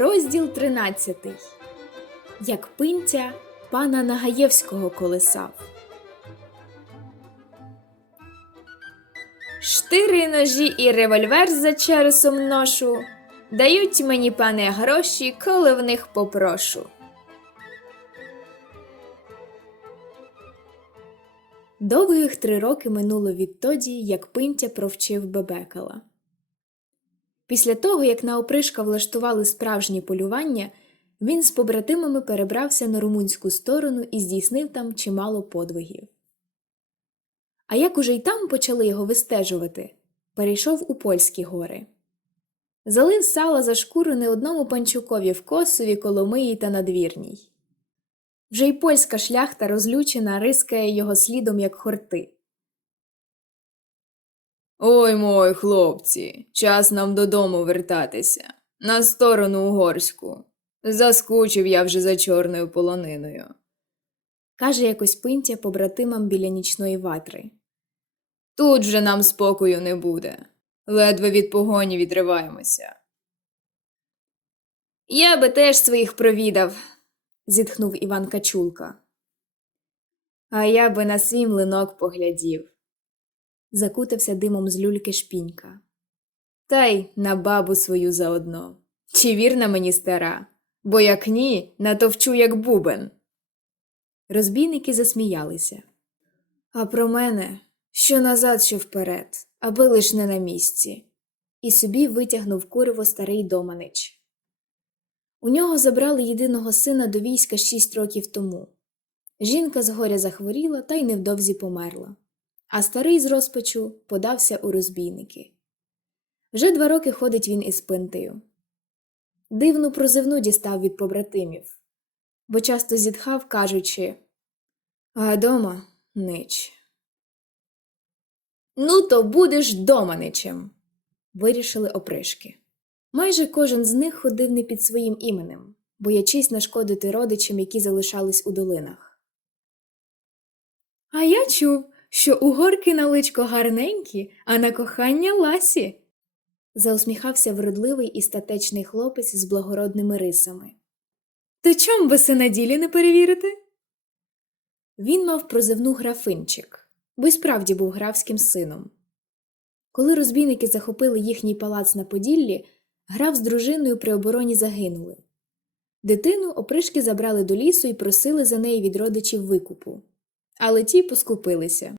Розділ 13. Як пинця пана Нагаєвського колесав. Штири ножі і револьвер за чересом ношу. Дають мені, пане, гроші, коли в них попрошу. Довгих три роки минуло відтоді, як пинтя провчив бебекала. Після того, як на опришка влаштували справжні полювання, він з побратимами перебрався на румунську сторону і здійснив там чимало подвигів. А як уже й там почали його вистежувати, перейшов у польські гори. Залив сала за шкуру не одному панчукові в Косові, Коломиї та Надвірній. Вже й польська шляхта розлючена рискає його слідом, як хорти. Ой мой хлопці, час нам додому вертатися, на сторону угорську. Заскучив я вже за чорною полониною. каже якось пинтя побратимам біля нічної ватри. Тут же нам спокою не буде. Ледве від погоні відриваємося. Я би теж своїх провідав, зітхнув Іван Качулка. А я би на свій млинок поглядів. Закутався димом з люльки шпінька. Та й на бабу свою заодно. Чи вірна мені стара? Бо як ні, натовчу, як бубен. Розбійники засміялися. А про мене що назад, що вперед, аби лиш не на місці. І собі витягнув куриво старий доманич. У нього забрали єдиного сина до війська шість років тому. Жінка згоря захворіла та й невдовзі померла, а старий з розпачу подався у розбійники. Вже два роки ходить він із пинтею. Дивну прозивну дістав від побратимів, бо часто зітхав, кажучи А нич. Ну, то будеш доманичем, вирішили опришки. Майже кожен з них ходив не під своїм іменем, боячись нашкодити родичам, які залишались у долинах. А я чув, що угорки на личко гарненькі, а на кохання ласі. заусміхався вродливий і статечний хлопець з благородними рисами. То чом би се на ділі не перевірити? Він мав прозивну графинчик, бо й справді був графським сином. Коли розбійники захопили їхній палац на Поділлі, граф з дружиною при обороні загинули. Дитину опришки забрали до лісу і просили за неї від родичів викупу. Але ті поскупилися.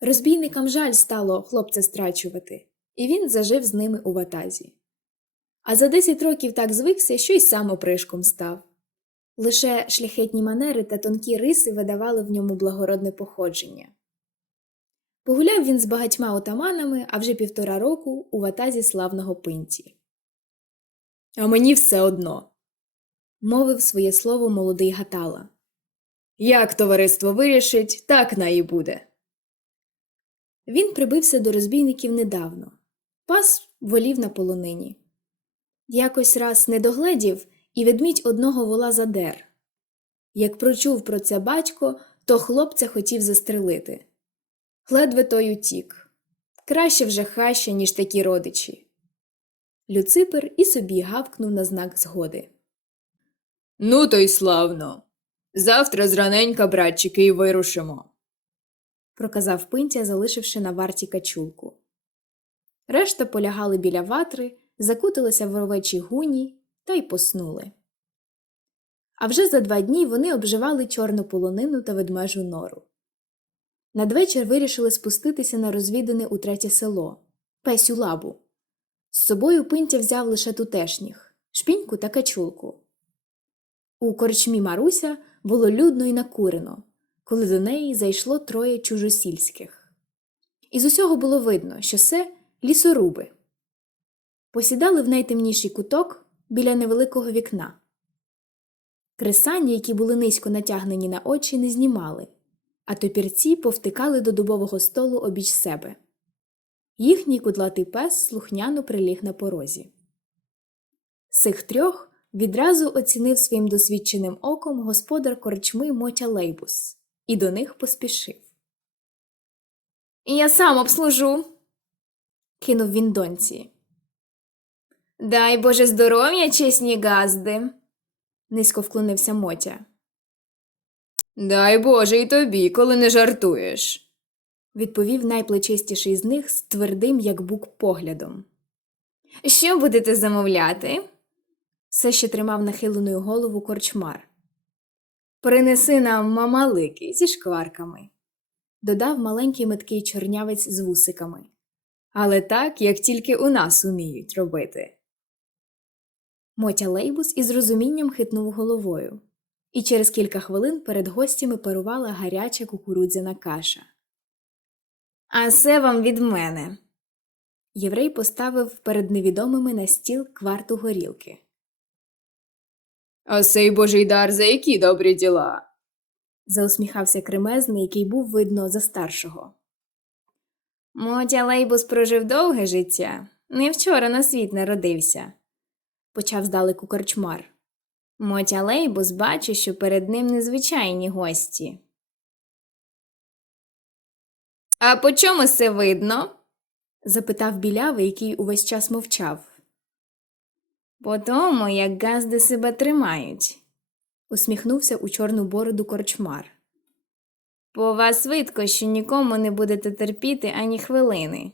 Розбійникам жаль стало хлопця страчувати, і він зажив з ними у ватазі. А за десять років так звикся, що й сам опришком став. Лише шляхетні манери та тонкі риси видавали в ньому благородне походження. Погуляв він з багатьма отаманами, а вже півтора року у ватазі славного пинці. А мені все одно, мовив своє слово молодий Гатала. Як товариство вирішить, так на буде. Він прибився до розбійників недавно, пас волів на полонині. Якось раз не догледів, і ведмідь одного вола задер. Як прочув про це батько, то хлопця хотів застрелити. Ледве той утік. Краще вже хаща, ніж такі родичі. Люципер і собі гавкнув на знак згоди. Ну, то й славно. Завтра зраненька, братчики, і вирушимо. проказав пинтя, залишивши на варті качулку. Решта полягали біля ватри, закутилися в овечі гуні та й поснули. А вже за два дні вони обживали чорну полонину та ведмежу нору. Надвечір вирішили спуститися на розвідане у третє село Песю лабу. З собою пинтя взяв лише тутешніх шпіньку та качулку. У корчмі Маруся було людно і накурено, коли до неї зайшло троє чужосільських. Із усього було видно, що це лісоруби. Посідали в найтемніший куток біля невеликого вікна. Кресання, які були низько натягнені на очі, не знімали, а топірці повтикали до дубового столу обіч себе. Їхній кудлатий пес слухняно приліг на порозі. З цих трьох відразу оцінив своїм досвідченим оком господар корчми Мотя Лейбус і до них поспішив. Я сам обслужу. кинув він доньці. Дай Боже здоров'я, чесні газди, низько вклонився Мотя. Дай Боже й тобі, коли не жартуєш. відповів найплечистіший з них з твердим, як бук, поглядом. Що будете замовляти? Все ще тримав нахиленою голову корчмар. Принеси нам мамалики зі шкварками, додав маленький меткий чорнявець з вусиками. Але так, як тільки у нас уміють робити. Мотя Лейбус із розумінням хитнув головою, і через кілька хвилин перед гостями парувала гаряча кукурудзяна каша. А це вам від мене. Єврей поставив перед невідомими на стіл кварту горілки. А сей божий дар за які добрі діла? заусміхався кремезний, який був видно за старшого. Мотя Лейбус прожив довге життя, не вчора на світ народився, почав здалеку корчмар. Мотя Лейбус бачить, що перед ним незвичайні гості. А по чому це видно? запитав білявий, який увесь час мовчав. По тому, як газди себе тримають, усміхнувся у чорну бороду корчмар. По вас видко, що нікому не будете терпіти ані хвилини.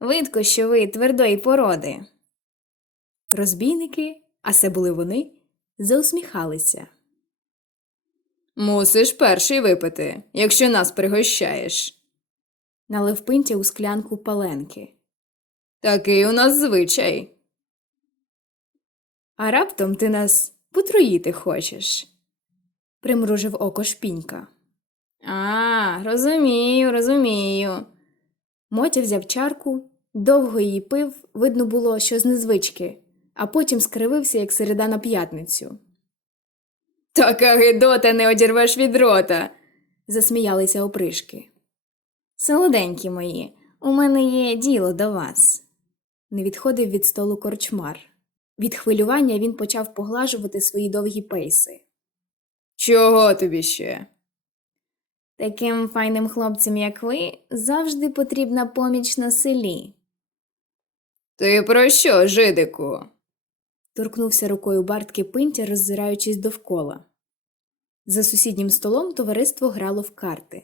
Видко, що ви твердої породи. Розбійники, а це були вони, заусміхалися. Мусиш перший випити, якщо нас пригощаєш. Налив пинтя у склянку паленки. Такий у нас звичай. А раптом ти нас потруїти хочеш. примружив око шпінька. А, розумію, розумію. Мотя взяв чарку, довго її пив, видно було, що з незвички, а потім скривився, як середа на п'ятницю. Така гидота не одірвеш від рота. засміялися опришки. Солоденькі мої, у мене є діло до вас. Не відходив від столу корчмар. Від хвилювання він почав поглажувати свої довгі пейси. Чого тобі ще? Таким файним хлопцям, як ви, завжди потрібна поміч на селі. Ти про що, жидику? торкнувся рукою Бартки Пинтя, роззираючись довкола. За сусіднім столом товариство грало в карти.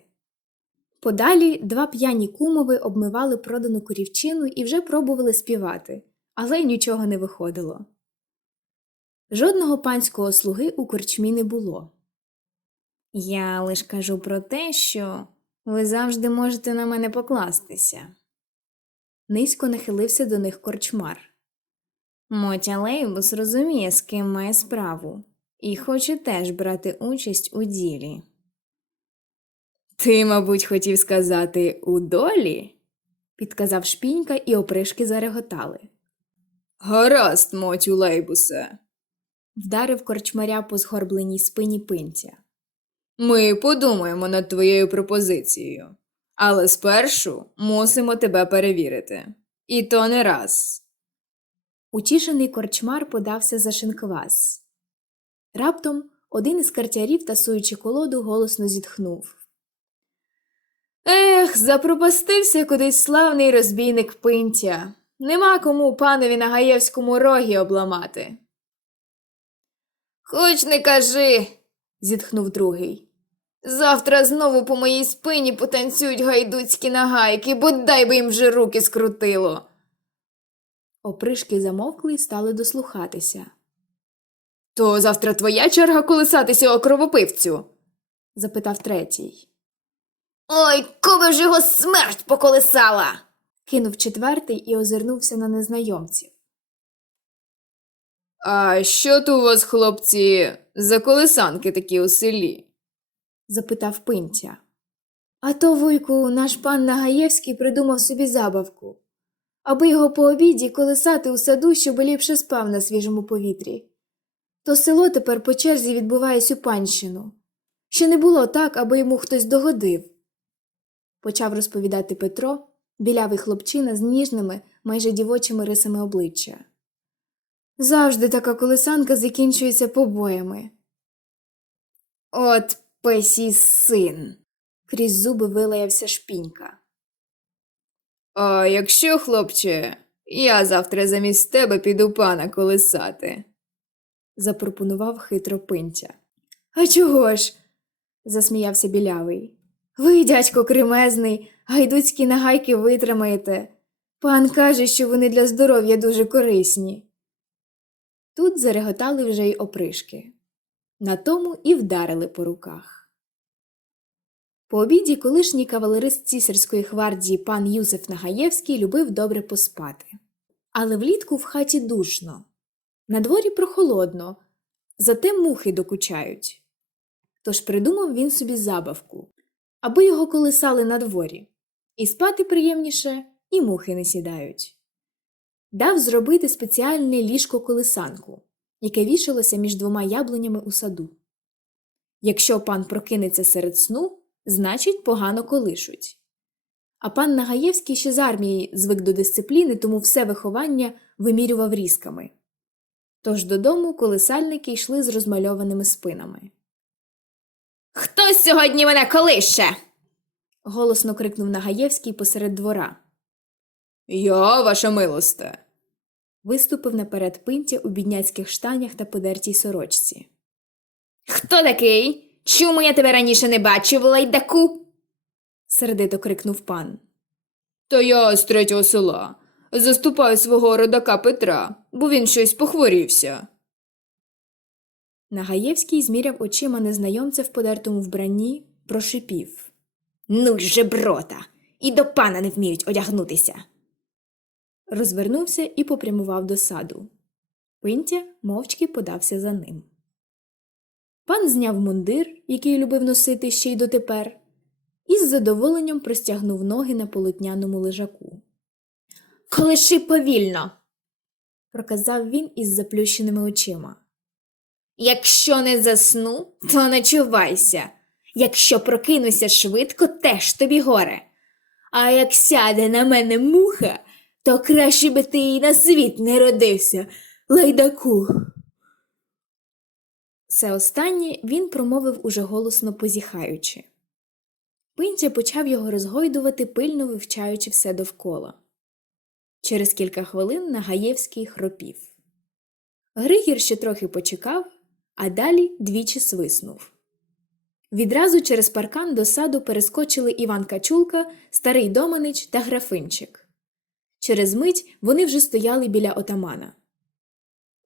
Подалі два п'яні кумови обмивали продану корівчину і вже пробували співати, але й нічого не виходило. Жодного панського слуги у корчмі не було. Я лиш кажу про те, що ви завжди можете на мене покластися. Низько нахилився до них корчмар. Мотя Лейбус розуміє, з ким має справу, і хоче теж брати участь у ділі. Ти, мабуть, хотів сказати у долі? підказав шпінька, і опришки зареготали. Гаразд, мотю Лейбусе. Вдарив корчмаря по згорбленій спині пинця. Ми подумаємо над твоєю пропозицією, але спершу мусимо тебе перевірити. І то не раз. Утішений корчмар подався за шинквас. Раптом один із картярів, тасуючи колоду, голосно зітхнув. Ех, запропастився кудись славний розбійник пинтя. Нема кому панові на Гаєвському рогі обламати. Хоч не кажи, зітхнув другий. Завтра знову по моїй спині потанцюють гайдуцькі нагайки, бодай би їм вже руки скрутило. Опришки замовкли і стали дослухатися. То завтра твоя черга колисатися о кровопивцю. запитав третій. Ой, коби ж його смерть поколисала. Кинув четвертий і озирнувся на незнайомців. А що то у вас, хлопці, за колисанки такі у селі? запитав пинця. А то, вуйку, наш пан Нагаєвський придумав собі забавку, аби його по обіді колисати у саду, щоб ліпше спав на свіжому повітрі. То село тепер по черзі відбуває панщину. Ще не було так, аби йому хтось догодив. Почав розповідати Петро, білявий хлопчина з ніжними, майже дівочими рисами обличчя. Завжди така колисанка закінчується побоями. От песій син. крізь зуби вилаявся шпінька. А якщо, хлопче, Я завтра замість тебе піду пана колисати. запропонував хитро пинтя. А чого ж? засміявся білявий. Ви, дядько кремезний, гайдуцькі нагайки витримаєте. Пан каже, що вони для здоров'я дуже корисні. Тут зареготали вже й опришки. На тому і вдарили по руках. По обіді колишній кавалерист цісарської гвардії пан Юзеф Нагаєвський любив добре поспати. Але влітку в хаті душно. На дворі прохолодно, зате мухи докучають. Тож придумав він собі забавку, аби його колисали на дворі. І спати приємніше, і мухи не сідають. Дав зробити спеціальне ліжко-колисанку, яке вішалося між двома яблунями у саду. Якщо пан прокинеться серед сну, значить погано колишуть. А пан Нагаєвський ще з армії звик до дисципліни, тому все виховання вимірював різками. Тож додому колисальники йшли з розмальованими спинами. Хто сьогодні мене колише? Голосно крикнув Нагаєвський посеред двора. Я, ваша милосте. Виступив наперед пинтя у бідняцьких штанях та подертій сорочці. Хто такий? Чому я тебе раніше не бачив, лайдаку? сердито крикнув пан. Та я з третього села. Заступаю свого родака Петра, бо він щось похворівся. Нагаєвський зміряв очима незнайомця в подертому вбранні, прошипів. Ну ж жеброта, і до пана не вміють одягнутися. Розвернувся і попрямував до саду. Пинтя мовчки подався за ним. Пан зняв мундир, який любив носити ще й дотепер, і з задоволенням простягнув ноги на полотняному лежаку. Колиши повільно. Проказав він із заплющеними очима. Якщо не засну, то начувайся. Якщо прокинуся швидко, теж тобі горе. А як сяде на мене муха, то краще би ти і на світ не родився, лайдаку. Все останнє він промовив уже голосно позіхаючи. Пинтя почав його розгойдувати, пильно вивчаючи все довкола. Через кілька хвилин Нагаєвський хропів. Григір ще трохи почекав, а далі двічі свиснув. Відразу через паркан до саду перескочили Іван Качулка, старий доманич та графинчик. Через мить вони вже стояли біля отамана.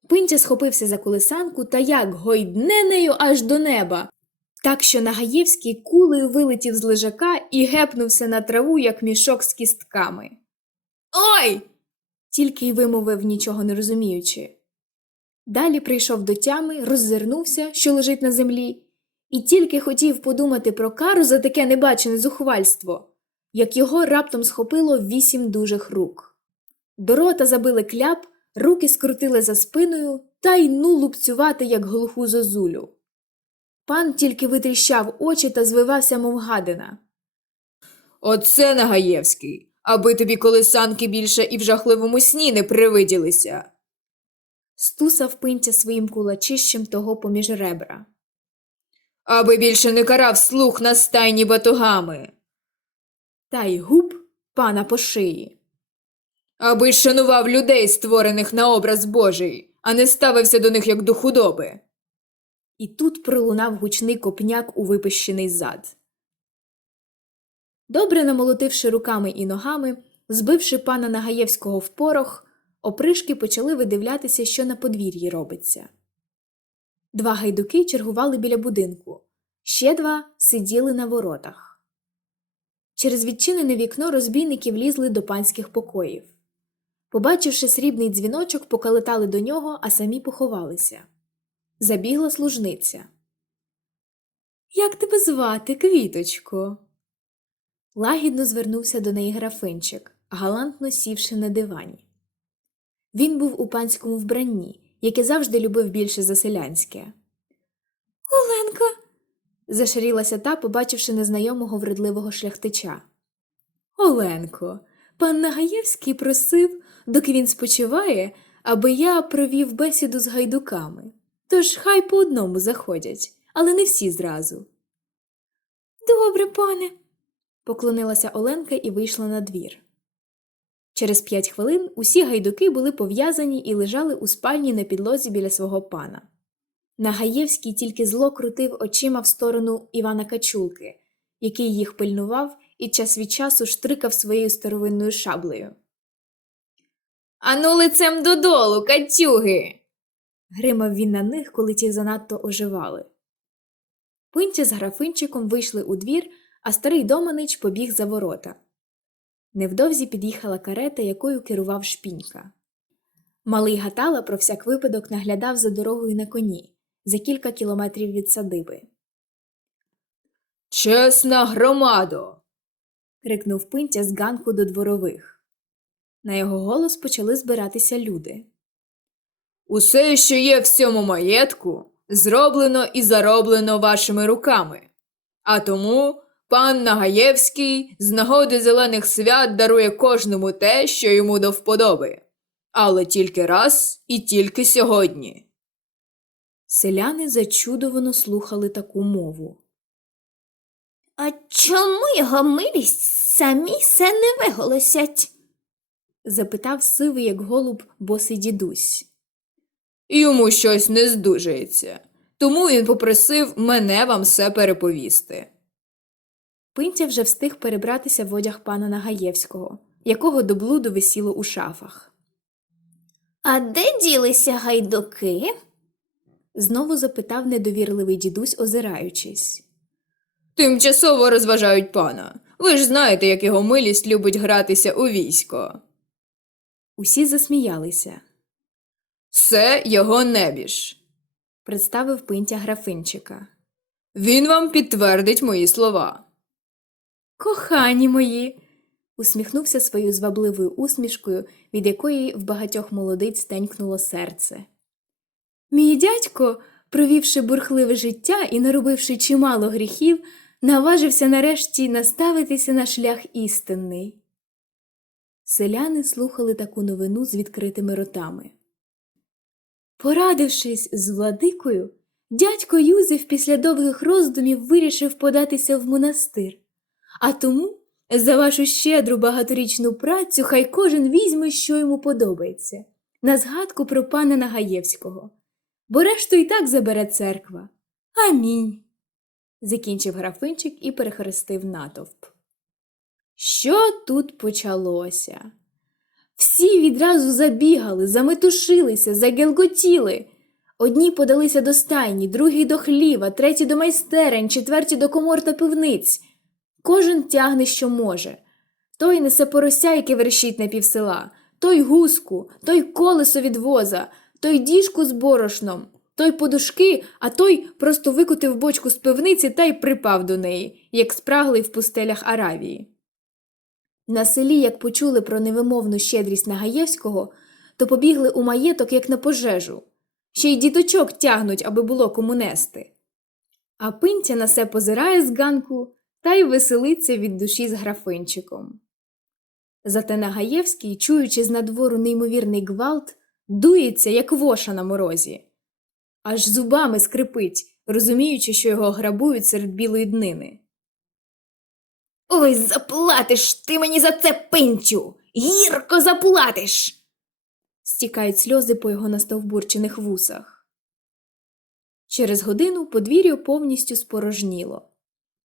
Пинтя схопився за колесанку та як гойдне нею аж до неба, так що Нагаєвський кулею вилетів з лежака і гепнувся на траву, як мішок з кістками. Ой! Тільки й вимовив, нічого не розуміючи. Далі прийшов до тями, роззирнувся, що лежить на землі, і тільки хотів подумати про кару за таке небачене зухвальство, як його раптом схопило вісім дужих рук. До рота забили кляп, руки скрутили за спиною та й ну лупцювати, як глуху зозулю. Пан тільки витріщав очі та звивався, мов гадина. Оце Нагаєвський, аби тобі колисанки більше і в жахливому сні не привиділися. Стусав пинця своїм кулачищем того поміж ребра. Аби більше не карав слух на стайні батугами, Та й губ пана по шиї. аби шанував людей, створених на образ Божий, а не ставився до них як до худоби. І тут пролунав гучний копняк у випищений зад. Добре намолотивши руками і ногами, збивши пана Нагаєвського в порох, опришки почали видивлятися, що на подвір'ї робиться. Два гайдуки чергували біля будинку, ще два сиділи на воротах. Через відчинене вікно розбійники влізли до панських покоїв. Побачивши срібний дзвіночок, покалетали до нього, а самі поховалися. Забігла служниця. Як тебе звати, квіточко? Лагідно звернувся до неї графинчик, галантно сівши на дивані. Він був у панському вбранні, яке завжди любив більше за селянське. Оленка. зашарілася та, побачивши незнайомого вредливого шляхтича. Оленко, пан Нагаєвський просив, доки він спочиває, аби я провів бесіду з гайдуками. Тож хай по одному заходять, але не всі зразу. Добре, пане, поклонилася Оленка і вийшла на двір. Через п'ять хвилин усі гайдуки були пов'язані і лежали у спальні на підлозі біля свого пана. Нагаєвський тільки зло крутив очима в сторону Івана Качулки, який їх пильнував і час від часу штрикав своєю старовинною шаблею. Ану лицем додолу, катюги. Гримав він на них, коли ті занадто оживали. Пинтя з графинчиком вийшли у двір, а старий Доманич побіг за ворота. Невдовзі під'їхала карета, якою керував шпінька. Малий Гатала про всяк випадок наглядав за дорогою на коні за кілька кілометрів від садиби. Чесна громадо. крикнув Пинтя з ганку до дворових. На його голос почали збиратися люди. Усе, що є в цьому маєтку, зроблено і зароблено вашими руками. А тому пан Нагаєвський з нагоди зелених свят дарує кожному те, що йому до вподоби. Але тільки раз і тільки сьогодні. Селяни зачудовано слухали таку мову. А чому його милість самі се не виголосять? запитав сивий, як голуб, босий дідусь. Йому щось не здужається, тому він попросив мене вам все переповісти. Пинтя вже встиг перебратися в одяг пана Нагаєвського, якого до блуду висіло у шафах. А де ділися гайдуки? Знову запитав недовірливий дідусь, озираючись. Тимчасово розважають пана. Ви ж знаєте, як його милість любить гратися у військо. Усі засміялися. Це його небіж. Представив пинтя графинчика. Він вам підтвердить мої слова. Кохані мої. усміхнувся своєю звабливою усмішкою, від якої в багатьох молодиць тенькнуло серце. Мій дядько, провівши бурхливе життя і наробивши чимало гріхів, наважився нарешті наставитися на шлях істинний. Селяни слухали таку новину з відкритими ротами. Порадившись з владикою, дядько Юзеф після довгих роздумів вирішив податися в монастир. А тому за вашу щедру багаторічну працю хай кожен візьме, що йому подобається, на згадку про пана Нагаєвського, бо решту і так забере церква. Амінь. закінчив графинчик і перехрестив натовп. Що тут почалося? Всі відразу забігали, заметушилися, загелготіли. Одні подалися до стайні, другі до хліва, треті до майстерень, четверті до комор та пивниць. Кожен тягне, що може. Той несе порося, яке верещить на півсела, той гуску, той колесо від воза, той діжку з борошном, той подушки, а той просто викотив бочку з пивниці та й припав до неї, як спраглий в пустелях Аравії. На селі, як почули про невимовну щедрість Нагаєвського, то побігли у маєток, як на пожежу. Ще й діточок тягнуть, аби було кому нести. А пинця на се позирає з ганку та й веселиться від душі з графинчиком. Зате Нагаєвський, чуючи з надвору неймовірний гвалт, дується, як воша на морозі. Аж зубами скрипить, розуміючи, що його грабують серед білої днини. Ой, заплатиш ти мені за це пинчу! Гірко заплатиш! стікають сльози по його настовбурчених вусах. Через годину подвір'я повністю спорожніло,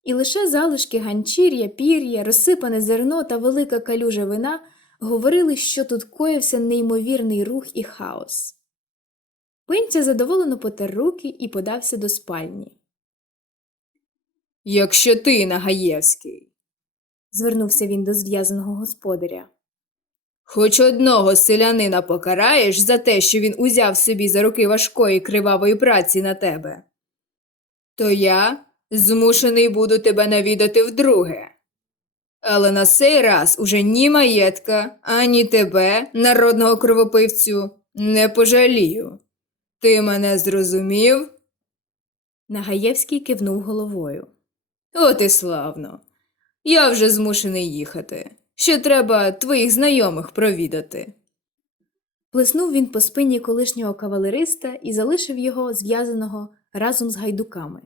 і лише залишки ганчір'я, пір'я, розсипане зерно та велика калюжа вина говорили, що тут коївся неймовірний рух і хаос. Пинця задоволено потер руки і подався до спальні. Якщо ти, Нагаєвський, Звернувся він до зв'язаного господаря. хоч одного селянина покараєш за те, що він узяв собі за руки важкої кривавої праці на тебе, то я змушений буду тебе навідати вдруге. Але на цей раз уже ні маєтка, ані тебе, народного кровопивцю, не пожалію. Ти мене зрозумів? Нагаєвський кивнув головою. От і славно. Я вже змушений їхати. Ще треба твоїх знайомих провідати. Плеснув він по спині колишнього кавалериста і залишив його зв'язаного разом з гайдуками.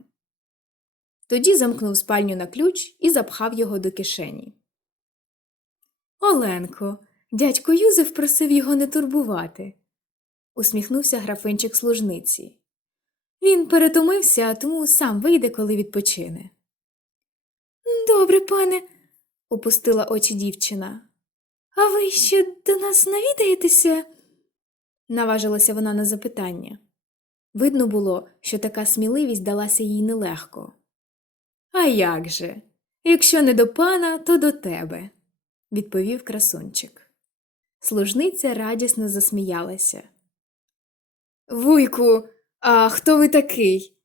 Тоді замкнув спальню на ключ і запхав його до кишені. Оленко, Дядько Юзеф просив його не турбувати, усміхнувся графинчик служниці. Він перетомився, тому сам вийде, коли відпочине. Добре, пане, опустила очі дівчина. А ви ще до нас навідаєтеся? наважилася вона на запитання. Видно було, що така сміливість далася їй нелегко. А як же? Якщо не до пана, то до тебе, відповів красунчик. Служниця радісно засміялася. Вуйку, а хто ви такий?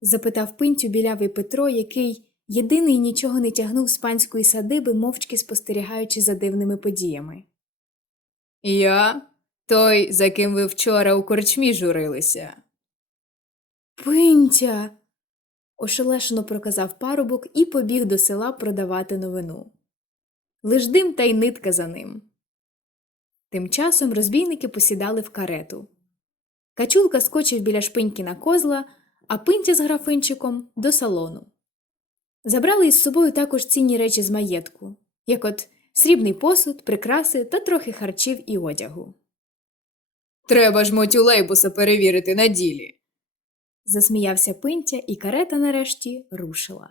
запитав пинтю білявий Петро, який єдиний нічого не тягнув з панської садиби, мовчки спостерігаючи за дивними подіями. Я той, за ким ви вчора у корчмі журилися. Пинтя. Ошелешено проказав парубок і побіг до села продавати новину. Лиш дим та й нитка за ним. Тим часом розбійники посідали в карету. Качулка скочив біля шпиньки на козла, а пинтя з графинчиком до салону. Забрали із собою також цінні речі з маєтку, як от срібний посуд, прикраси та трохи харчів і одягу. Треба ж мотю лейбуса перевірити на ділі. Засміявся пинтя, і карета нарешті рушила.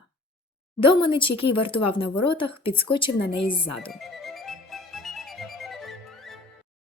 Доманич, який вартував на воротах, підскочив на неї ззаду.